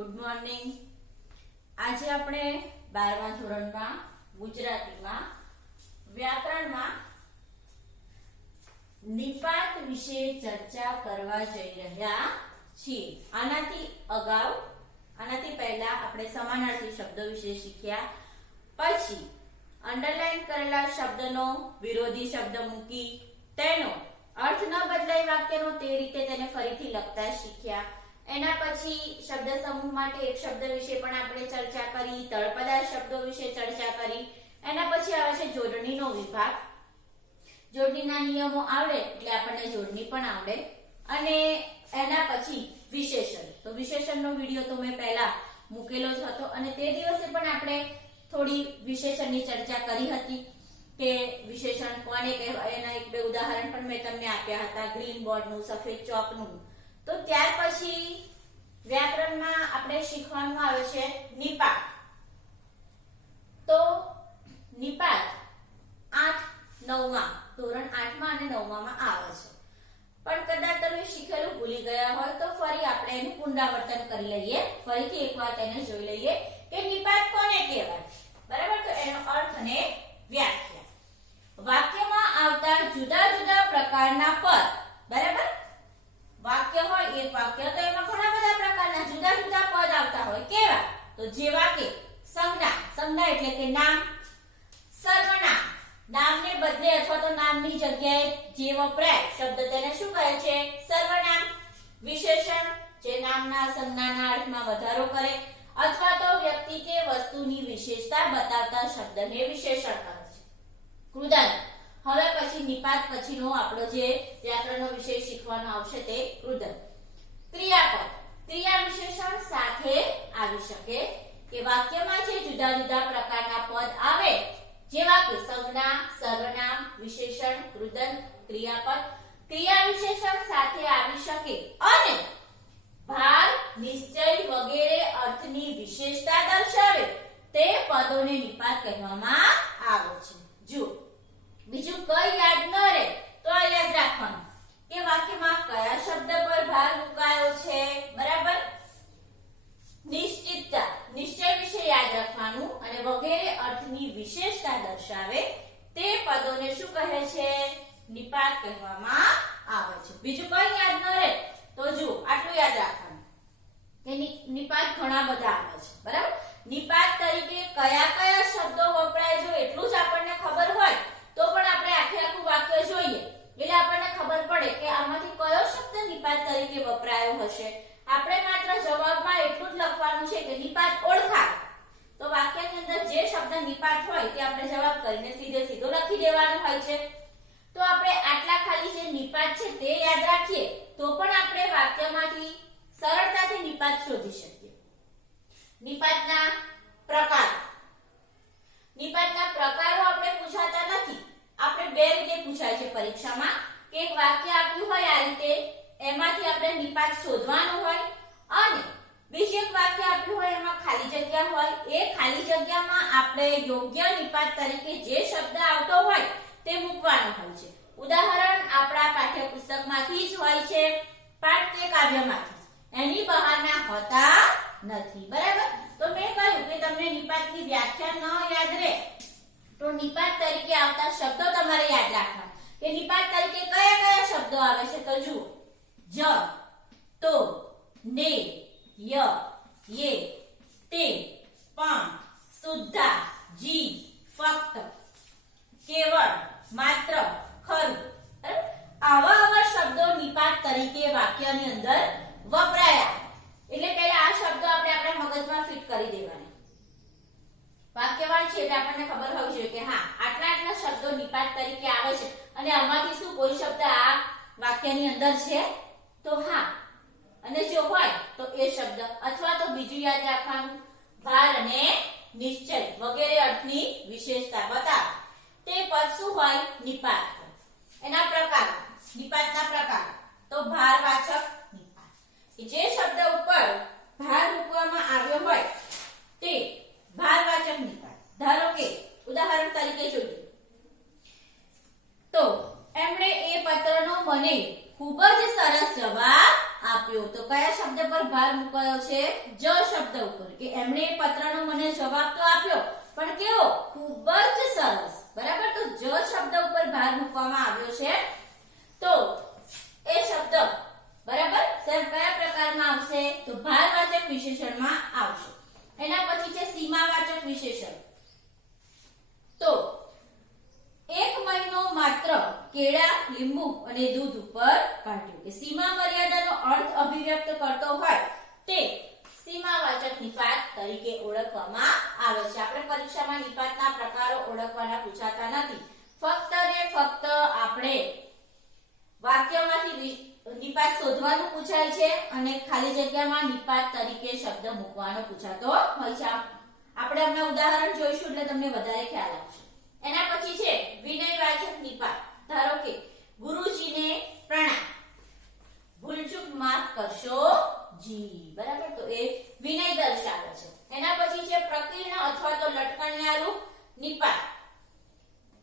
Good morning આજે આપણે બારમા ધોરણમાં ગુજરાતીમાં વ્યાકરણમાં નિપાત વિશે ચર્ચા કરવા જઈ રહ્યા છીએ. આનાથી અગાઉ, આનાથી પહેલા આપણે સમાનાર્થી શબ્દો વિશે શીખ્યા. પછી અંડરલાઈન કરેલા શબ્દનો વિરોધી શબ્દ મૂકી, તેનો અર્થ ન બદલાય વાક્યનો તે રીતે તેને ફરીથી લખતા શીખ્યા. એના પછી શબ્દ સમૂહ માટે એક શબ્દ વિશે પણ આપણે ચર્ચા કરી તળપદા શબ્દો વિશે ચર્ચા કરી. એના પછી આવે છે જોડણીનો વિભાગ. જોડણીના નિયમો આવડે એટલે આપણને જોડણી પણ આવડે. અને એના પછી વિશેષણ. તો વિશેષણનો વીડિયો તો મેં પહેલા મૂકેલો જ હતો અને તે દિવસે પણ આપણે થોડી વિશેષણની ચર્ચા કરી હતી કે વિશેષણ કોને કહેવાય? એના એક બે ઉદાહરણ પણ મેં તમને આપ્યા હતા. ગ્રીન બોર્ડનું સફેદ ચોકનું. તો ત્યાર પછી વ્યાકરણમાં આપણે શીખવાનું આવે છે નિપાત. તો નિપાત આઠ નવમાં, ધોરણ આઠમાં અને નવમાં આવે છે. પણ કદાચ તમે શીખેલું ભૂલી ગયા હોય તો ફરી આપણે એનું પુનરાવર્તન કરી લઈએ. ફરીથી એકવાર તેને જોઈ લઈએ કે નિપાત કોને કહેવાય? બરાબર? તો એનો અર્થ અને વ્યાખ્યા. વાક્યમાં આવતા જુદા જુદા પ્રકારના પદ. બરાબર? વાક્ય હોય એક વાક્ય તો એમાં ઘણા બધા પ્રકારના જુદા જુદા પદ આવતા હોય. કેવા? તો જેવા કે સંજ્ઞા. સંજ્ઞા એટલે કે નામ. સર્વનામ. નામને બદલે અથવા તો નામની જગ્યાએ જે વપરાય, શબ્દ તેને શું કહે છે? સર્વનામ. વિશેષણ, જે નામના સંજ્ઞાના અર્થમાં વધારો કરે, અથવા તો વ્યક્તિ કે વસ્તુની વિશેષતા બતાવતા શબ્દને વિશેષણ કહે છે. કૃદંત હવે પછી નિપાત, પછીનો આપણો જે વ્યાકરણનો વિષય શીખવાનો આવશે તે રુદન. ક્રિયાપદ ક્રિયા વિશેષણ સાથે આવી શકે કે વાક્યમાં જે જુદા જુદા પ્રકારના પદ આવે, જેવા કે સંજ્ઞા સર્વનામ, વિશેષણ, રુદન, ક્રિયાપદ, ક્રિયા વિશેષણ સાથે આવી શકે અને ભાર, નિશ્ચય વગેરે અર્થની વિશેષતા દર્શાવે તે પદોને નિપાત કહેવામાં આવે છે. જુઓ. બીજું કઈ યાદ ન રહે તો આ યાદ રાખવાનું. કે વાક્યમાં કયા શબ્દ પર ભાર મુકાયો છે? બરાબર? નિશ્ચિતતા. નિશ્ચય વિશે યાદ રાખવાનું અને વગેરે અર્થની વિશેષતા દર્શાવે તે પદોને શું કહે છે? નિપાત કહેવામાં આવે છે. બીજું કઈ યાદ ન રહે તો જુઓ, આટલું યાદ રાખવાનું. કે નિપાત ઘણા બધા આવે છે. બરાબર? નિપાત તરીકે કયા કયા શબ્દો વપરાય જો એટલું જ આપણને ખબર હોય. તો પણ આપણે આખે આખું વાક્ય જોઈએ. એટલે આપણને ખબર પડે કે આમાંથી કયો શબ્દ નિપાત તરીકે વપરાયો હશે. આપણે માત્ર જવાબમાં એટલું જ લખવાનું છે કે નિપાત ઓળખાય. તો વાક્યની અંદર જે શબ્દ નિપાત હોય તે આપણે જવાબ કરીને સીધે સીધો લખી દેવાનો હોય છે. તો આપણે આટલા ખાલી જે નિપાત છે તે યાદ રાખીએ, તો પણ આપણે વાક્યમાંથી સરળતાથી નિપાત શોધી શકીએ. નિપાતના પ્રકાર. નિપાતના પ્રકારો આપણે પૂછાતા નથી. આપણે બે રીતે પૂછાય છે પરીક્ષામાં. કે એક વાક્ય આપ્યું હોય આ રીતે, એમાંથી આપણે નિપાત શોધવાનું હોય. અને બીજું એક વાક્ય આપ્યું હોય એમાં ખાલી જગ્યા હોય. એ ખાલી જગ્યામાં આપણે યોગ્ય નિપાત તરીકે જે શબ્દ આવતો હોય તે મૂકવાનો હોય છે. ઉદાહરણ આપણા પાઠ્યપુસ્તકમાંથી જ હોય છે. પાઠ તે કાવ્યમાંથી એની બહારના હોતા નથી. બરાબર? તો મેં કહ્યું કે તમને નિપાતની વ્યાખ્યા ન યાદ રહે. તો નિપાત તરીકે આવતા શબ્દો તમારે યાદ રાખવા કે નિપાત તરીકે કયા કયા શબ્દો આવે છે તો જુઓ. જ, તો, ને, ય યે તે, પણ સુદ્ધા જી ફક્ત, કેવળ, માત્ર, ખરું બરાબર? આવા આવા શબ્દો નિપાત તરીકે વાક્યની અંદર વપરાયા એટલે પહેલા આ શબ્દો આપણે આપણા મગજમાં ફિટ કરી દેવાના વાક્ય વાંચીએ એટલે આપણને ખબર હોવી જોઈએ કે હા આટલા આટલા શબ્દો નિપાત તરીકે આવે છે અને આમાંથી શું કોઈ શબ્દ આ વાક્યની અંદર છે? તો હા. અને જો હોય, તો એ શબ્દ. અથવા તો બીજું યાદ રાખવાનું. ભાર અને નિશ્ચય વગેરે અર્થની વિશેષતા બતાવ. તે પદ શું હોય? નિપાત. એના પ્રકાર. નિપાતના પ્રકાર. તો ભારવાચક નિપાત. જે શબ્દ ઉપર ભાર મૂકવામાં આવ્યો હોય તે ભારવાચક નિપાત ધારો કે ઉદાહરણ તરીકે જોઈએ તો એમણે એ પત્રનો મને ખૂબ જ સરસ જવાબ આપ્યો તો કયા શબ્દ પર ભાર મૂકાયો છે જ શબ્દ ઉપર કે એમણે એ પત્રનો મને જવાબ તો આપ્યો પણ કેવો ખૂબ જ સરસ બરાબર તો જ શબ્દ ઉપર ભાર મૂકવામાં આવ્યો છે તો એ શબ્દ બરાબર સર કયા પ્રકારમાં આવશે તો ભારવાચક વિશેષણમાં આવશે એના પછી છે સીમાવાચક વિશેષણ તો એક મહિનો કેળા, લીંબુ અને દૂધ ઉપર કાઢ્યું. કે સીમા મર્યાદાનો અર્થ અભિવ્યક્ત કરતો હોય તે સીમાવાચક નિપાત તરીકે ઓળખવામાં આવે છે. આપણે પરીક્ષામાં નિપાતના પ્રકારો ઓળખવાના પૂછાતા નથી. ફક્ત ને ફક્ત આપણે વાક્યમાંથી નિપાત શોધવાનું પૂછાય છે અને ખાલી જગ્યામાં નિપાત તરીકે શબ્દ મૂકવાનો પૂછાતો હોય છે. આપણે હમણાં ઉદાહરણ જોઈશું એટલે તમને વધારે ખ્યાલ આવશે. એના પછી છે, વિનયવાચક નિપાત. ધારો કે, ગુરુજીને પ્રણામ. ભૂલચૂક માફ કરશો જી. બરાબર? તો એ વિનય દર્શાવે છે. એના પછી છે, પ્રકીર્ણ અથવા તો લટકણિયારૂપ નિપાત.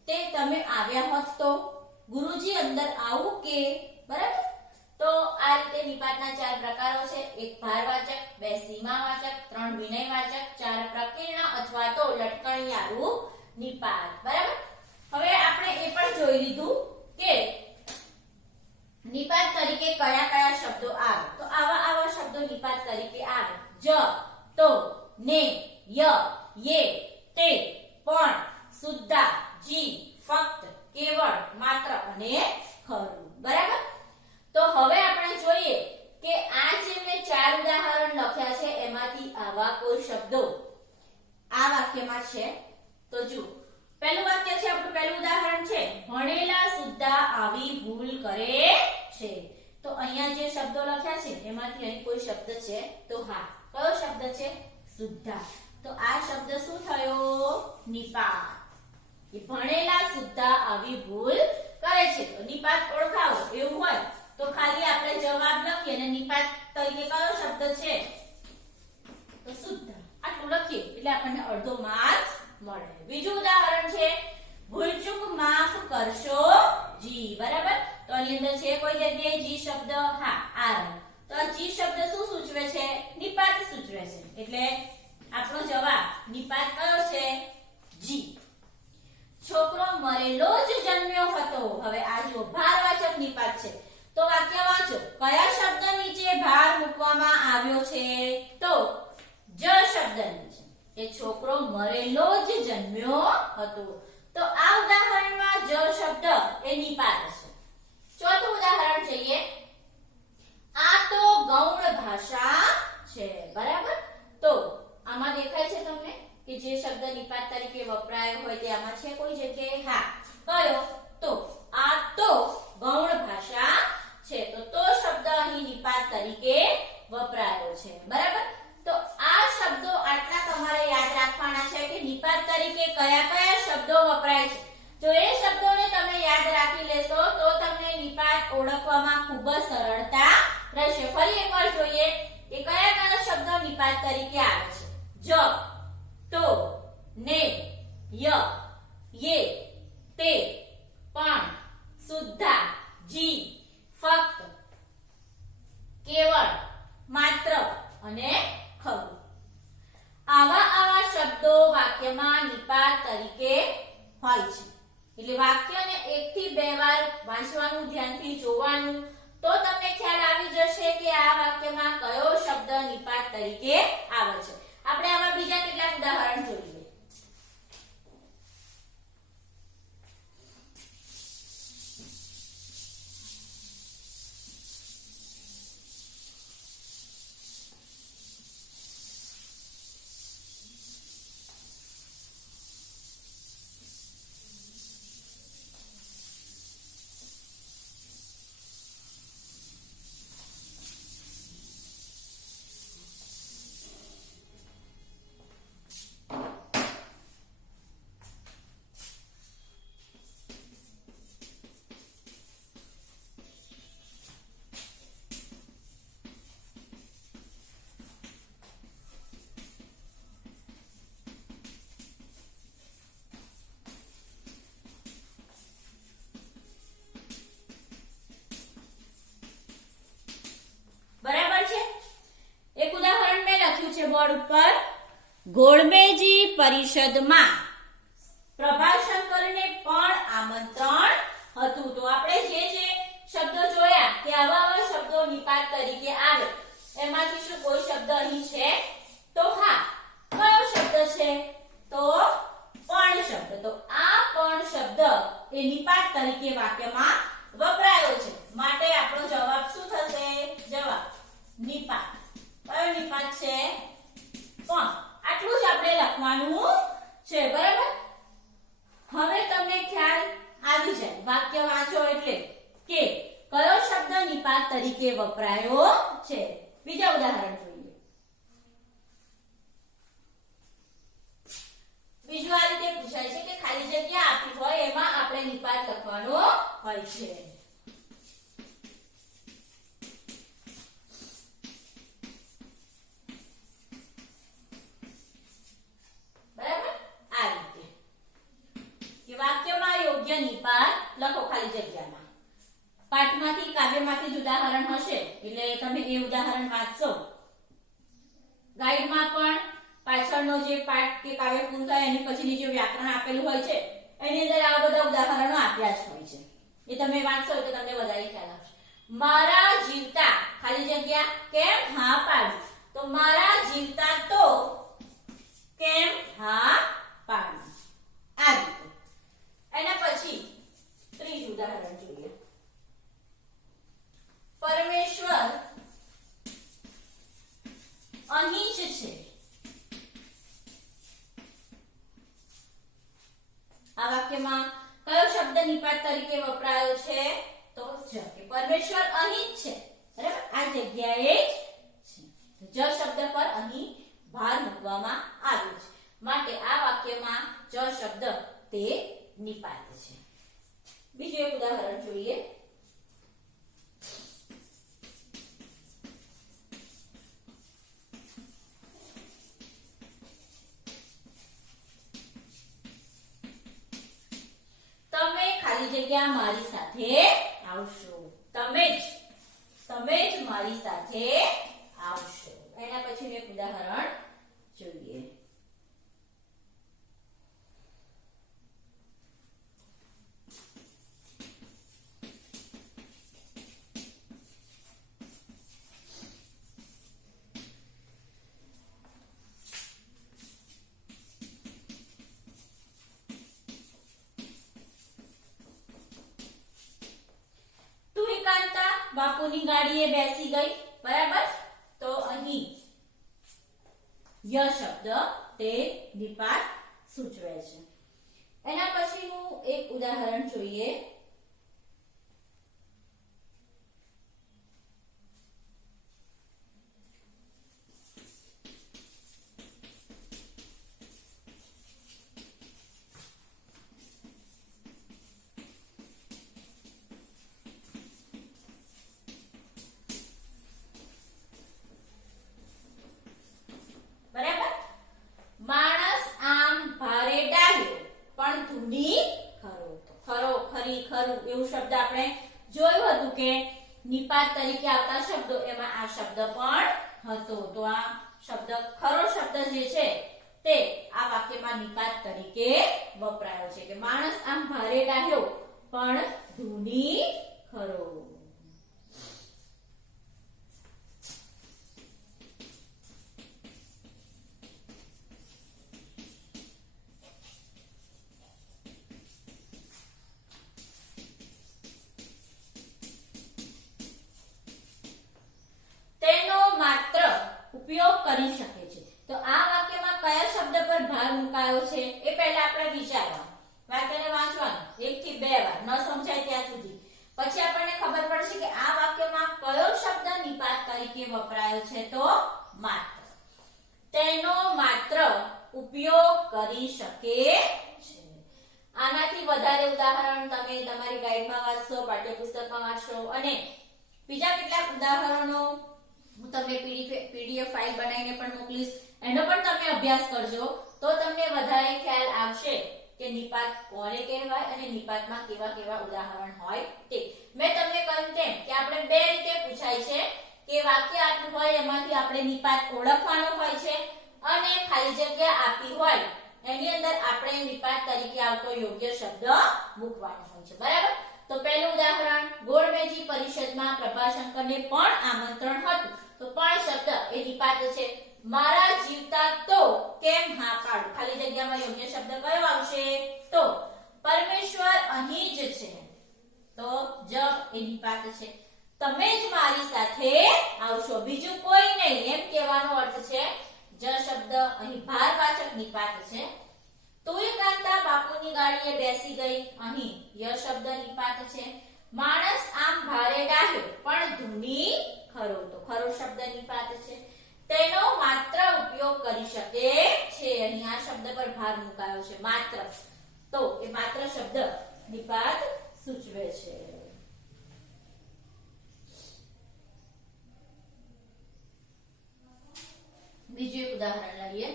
તે તમે આવ્યા હોત તો ગુરુજી અંદર આવું કે? બરાબર? તો આ રીતે નિપાતના ચાર પ્રકારો છે. એક ભારવાચક, બે સીમાવાચક, ત્રણ વિનયવાચક, ચાર પ્રકીર્ણ અથવા તો લટકણિયારૂપ નિપાત. બરાબર? હવે આપણે એ પણ જોઈ લીધું કે નિપાત તરીકે કયા કયા શબ્દો આવે? તો આવા આવા શબ્દો નિપાત તરીકે આવે. જ, તો, ને, ય, યે, તે, પણ સુદ્ધા જી, ફક્ત, કેવળ, માત્ર અને ખરું બરાબર તો હવે આપણે જોઈએ કે આ જે મેં ચાર ઉદાહરણ લખ્યા છે એમાંથી આવા કોઈ શબ્દો આ વાક્યમાં છે તો જુઓ પહેલું વાક્ય છે આપણું પહેલું ઉદાહરણ છે ભણેલા સુદ્ધા આવી ભૂલ કરે છે તો અહીંયા જે શબ્દો લખ્યા છે એમાંથી અહીં કોઈ શબ્દ છે તો હા કયો શબ્દ છે સુદ્ધા તો આ શબ્દ શું થયો નિપાત એ ભણેલા સુદ્ધા આવી ભૂલ કરે છે તો નિપાત ઓળખાવો એવું હોય તો ખાલી આપણે જવાબ લખીએ અને નિપાત તરીકે કયો શબ્દ છે? તો શુદ્ધ. આટલું લખીએ, એટલે આપણને અડધો માર્ક મળે. બીજું ઉદાહરણ છે, ભૂલચૂક માફ કરશો જી, બરાબર? તો આની અંદર છે કોઈ જગ્યાએ જી શબ્દ? હા આ રહ્યો. તો જી શબ્દ શું સૂચવે છે? નિપાત સૂચવે છે. એટલે આપણો જવાબ નિપાત કયો છે? જી. છોકરો મરેલો જ જન્મ્યો હતો. હવે આ જો ભારવાચક નિપાત છે. તો વાક્ય વાંચો. કયા શબ્દ નીચે ભાર મૂકવામાં આવ્યો છે? તો જ શબ્દ નીચે. એ છોકરો મરેલો જ જન્મ્યો હતો. તો આ ઉદાહરણમાં જ શબ્દ એ નિપાત છે ચોથું ઉદાહરણ જોઈએ. આ તો ગૌણ ભાષા છે, બરાબર? તો આમાં દેખાય છે તમને કે જે શબ્દ નિપાત તરીકે વપરાયો હોય તે આમાં છે કોઈ જગ્યાએ? હા, કયો? તો આ તો ગૌણ ભાષા છે. તો તો શબ્દ અહીં નિપાત તરીકે વપરાયો છે. બરાબર? તો આ શબ્દો આટલા તમારે યાદ રાખવાના છે કે નિપાત તરીકે કયા કયા શબ્દો વપરાય છે. જો એ શબ્દોને તમે યાદ રાખી લેશો, તો તમને નિપાત ઓળખવામાં ખૂબ જ સરળતા રહેશે. ફરી એકવાર જોઈએ કે કયા કયા શબ્દો નિપાત તરીકે આવે છે. જ, તો, ને, ય, યે, તે, પણ સુદ્ધા જી ફક્ત કેવળ માત્ર અને ખરું. આવા આવા શબ્દો વાક્યમાં નિપાત તરીકે હોય છે. એટલે વાક્યને એક થી બે વાર વાંચવાનું, ધ્યાનથી જોવાનું, તો તમને ખ્યાલ આવી જશે કે આ વાક્યમાં કયો શબ્દ નિપાત તરીકે આવે છે. ગોળમેજી પરિષદમાં પ્રભાશંકરને પણ આમંત્રણ હતું. તો આપણે જે જે શબ્દો જોયા કે આવા આવા શબ્દો નિપાત તરીકે આવે. એમાંથી શું કોઈ શબ્દ અહીં છે? તો હા, કયો શબ્દ છે? તો પણ શબ્દ. તો આ પણ શબ્દ એ નિપાત તરીકે વાક્યમાં વપરાયો છે. માટે આપણો જવાબ શું થશે? જવાબ નિપાત. કયો નિપાત છે? પણ આટલું જ આપણે લખવાનું છે, બરાબર? હવે તમને ખ્યાલ આવી જાય. વાક્ય વાંચો એટલે કે કયો શબ્દ નિપાત તરીકે વપરાયો છે? બીજા ઉદાહરણ જોઈએ. બીજું આ રીતે પૂછાય છે કે ખાલી જગ્યા આપી હોય, એમાં આપણે નિપાત લખવાનો હોય છે. મારા જીવતા. ખાલી જગ્યા. કેમ? હા પાડું. તો મારા જીવતા તો કેમ હા પાડું આ રીતે એના પછી ત્રીજું ઉદાહરણ જોઈએ પરમેશ્વર અહીં જ છે આ વાક્યમાં કયો શબ્દ નિપાત તરીકે વપરાયો છે તો જ કે પરમેશ્વર અહીં જ છે બરાબર આ જગ્યાએ જ છે જ શબ્દ પર અહીં ભાર આવ્યું છે. માટે આ વાક્યમાં જ શબ્દ તે નિપાત છે. બીજું એક ઉદાહરણ જોઈએ. બાપુની ગાડીએ બેસી ગઈ. બરાબર? શબ્દ પણ હતો. તો આ શબ્દ ખરો શબ્દ જે છે તે આ વાક્યમાં નિપાત તરીકે વપરાયો છે કે માણસ આમ ભારે ડાહ્યો, પણ ધૂની ખરો. ઉપયોગ કરી શકે છે. તો આ વાક્યમાં કયા શબ્દ પર ભાર મુકાયો છે એ પહેલા આપણે વિચારવાનું. વાક્યને વાંચવાનું. એક થી બે વાર. ન સમજાય ત્યાં સુધી. પછી આપણને ખબર પડશે કે આ વાક્યમાં કયો શબ્દ નિપાત તરીકે વપરાયો છે તો માત્ર. તેનો માત્ર ઉપયોગ કરી શકે છે. આનાથી વધારે ઉદાહરણ તમે તમારી ગાઈડમાં વાંચશો, પાઠ્યપુસ્તકમાં વાંચશો અને બીજા કેટલાક ઉદાહરણો હું તમને પીડીએફ ફાઇલ બનાવીને પણ મોકલીશ. એનો પણ તમે અભ્યાસ કરજો. તો તમને વધારે ખ્યાલ આવશે કે નિપાત કોને કહેવાય અને નિપાતમાં કેવા કેવા ઉદાહરણ હોય તે. મેં તમને કહ્યું તેમ કે આપણે બે રીતે પૂછાય છે કે વાક્ય આટલું હોય એમાંથી આપણે નિપાત ઓળખવાનો હોય છે અને ખાલી જગ્યા આપી હોય. એની અંદર આપણે નિપાત તરીકે આવતો યોગ્ય શબ્દ મૂકવાનો હોય છે. બરાબર? તો પહેલું ઉદાહરણ ગોળમેજી પરિષદમાં પ્રભાશંકરને પણ આમંત્રણ હતું. તો પણ શબ્દ એ નિપાત છે. મારા જીવતા તો કેમ હા પાડું? ખાલી જગ્યામાં યોગ્ય શબ્દ કયો આવશે? તો, પરમેશ્વર અહીં જ છે. તો જ એ નિપાત છે. તમે જ મારી સાથે આવશો. બીજું કોઈ નહીં. એમ કહેવાનો અર્થ છે, જ શબ્દ અહીં ભારવાચક નિપાત છે. તુલકાંતા બાપુની ગાડીએ બેસી ગઈ. અહીં ય શબ્દ નિપાત છે. માણસ આમ ભારે ડાહ્યો પણ ધૂની ખરો તો ખરો શબ્દ નિપાત છે તેનો માત્ર ઉપયોગ કરી શકે છે અહીં આ શબ્દ પર ભાર મુકાયો છે. માત્ર. તો એ માત્ર શબ્દ નિપાત સૂચવે છે. બીજું એક ઉદાહરણ લઈએ.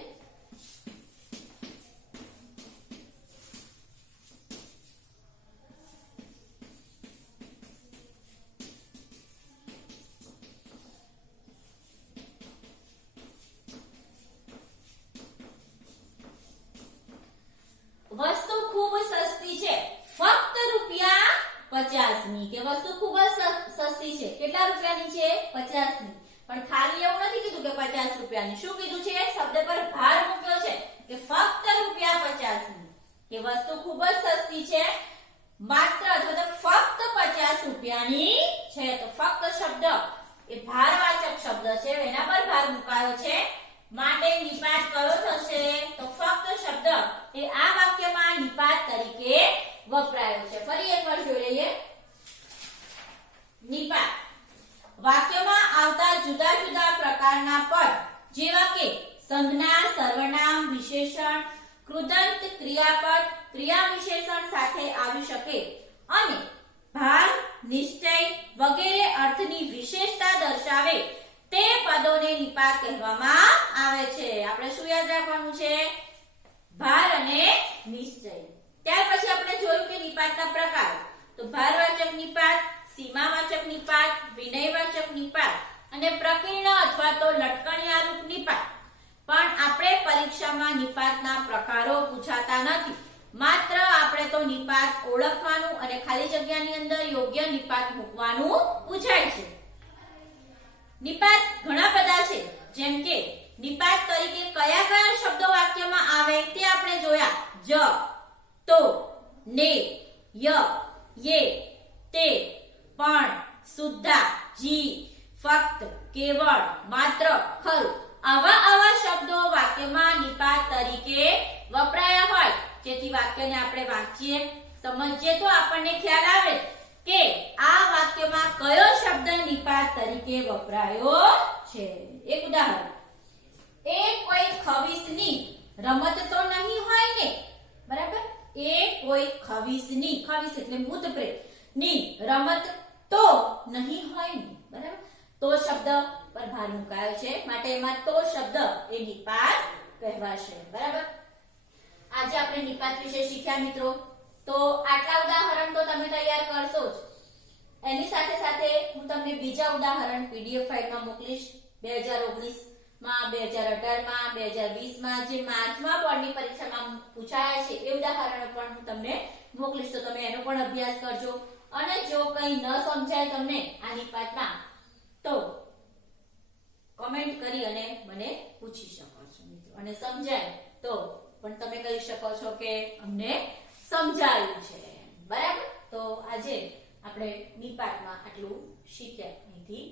વપરાયો છે. ફરી એકવાર જોઈ લઈએ. નિપાત. વાક્યમાં આવતા જુદા જુદા પ્રકારના પદ, જેવા કે સંજ્ઞા, સર્વનામ, વિશેષણ, કૃદંત, ક્રિયાપદ ક્રિયા વિશેષણ સાથે આવી શકે. અને ભાર, નિશ્ચય વગેરે અર્થની વિશેષતા દર્શાવે તે પદોને નિપાત કહેવામાં આવે છે. આપણે શું યાદ રાખવાનું છે? ભાર અને નિશ્ચય. ત્યાર પછી આપણે જોયું કે નિપાતના પ્રકાર. તો ભારવાચક નિપાત સીમાવાચક નિપાત વિનયવાચક નિપાત અને પ્રકીર્ણ અથવા તો લટકણિયારૂપ નિપાત પણ આપણે પરીક્ષામાં નિપાતના પ્રકારો પૂછાતા નથી. માત્ર આપણે તો નિપાત ઓળખવાનું અને ખાલી જગ્યાની અંદર યોગ્ય નિપાત મૂકવાનું પૂછાય છે. નિપાત ઘણા બધા છે. જેમ કે, નિપાત તરીકે કયા કયા શબ્દો વાક્યમાં આવે તે આપણે જોયા. જ તો ને ય યે તે પણ સુદ્ધા જી. ફક્ત કેવળ માત્ર ખલ આવા આવા શબ્દો વાક્યમાં નિપાત તરીકે વપરાયા હોય. જેથી વાક્યને આપણે વાંચીએ. સમજીએ તો આપણને ખ્યાલ આવે કે આ વાક્યમાં કયો શબ્દ નિપાત તરીકે વપરાયો છે. એક ઉદાહરણ. એ કોઈ ખવિસની રમત તો નહીં હોય ને? બરાબર? એ કોઈ ખવીસની, ખવીસ એટલે ભૂત પ્રેતની રમત તો નહીં હોય ને, બરાબર? તો શબ્દ પર ભાર મુકાયો છે. માટે એમાં તો શબ્દ એ નિપાત કહેવાશે, બરાબર? આજે આપણે નિપાત વિશે શીખ્યા મિત્રો. તો આટલા ઉદાહરણ તો તમે તૈયાર કરશો જ. એની સાથે સાથે હું તમને બીજા ઉદાહરણ પીડીએફ ફાઇલમાં મોકલીશ, બે હજાર ઓગણીસ માં બે હજાર અઢાર બે હજાર વીસ જે માર્ચમાં બોર્ડની પરીક્ષામાં પૂછાયા છે એ ઉદાહરણો પણ હું તમને મોકલીશ તમે એનો પણ અભ્યાસ કરજો. અને જો કંઈ ન સમજાય તમને આ નિપાતમાં તો કમેન્ટ કરી અને મને પૂછી શકો છો અને સમજાય તો પણ તમે કહી શકો છો કે અમને સમજાયું છે. બરાબર? તો આજે આપણે નિપાતમાં આટલું શીખ્યા. અહીંથી